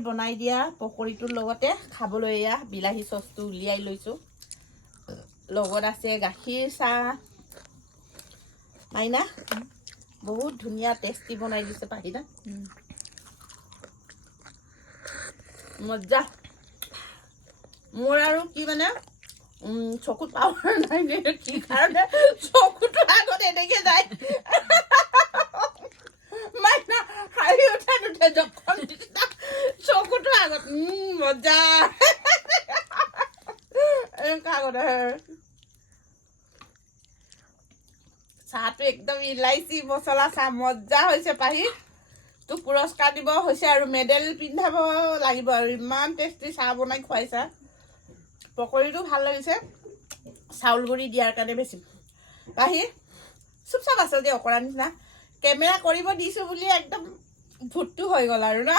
বনাই দিয়া পকৰীটোৰ লগতে খাবলৈ এয়া বিলাহী চচটো উলিয়াই লৈছোঁ লগত আছে গাখীৰ চাহ মাইনা বহুত ধুনীয়া টেষ্টি বনাই দিছে পাহিনা মজা মোৰ আৰু কি মানে চকুত পাৱাৰ নাই কি কাৰণে চকুটো আগত এনেকে যায় মাইনা হাঁহি উঠা নুঠে যখন চকুটো আগত মজা এনেকুৱা আগতে চাহটো একদম ইলাইচি মছলা চাহ মজা হৈছে পাহি তোক পুৰস্কাৰ দিব হৈছে আৰু মেডেল পিন্ধাব লাগিব আৰু ইমান টেষ্টি চাহ বনাই খুৱাইছা পকৰীটো ভাল লাগিছে চাউল গুড়ি দিয়াৰ কাৰণে বেছি পাহি চুপ চাপ আছ যে অকৰা নিচিনা কেমেৰা কৰিব দিছোঁ বুলি একদম ভূতটো হৈ গ'ল আৰু না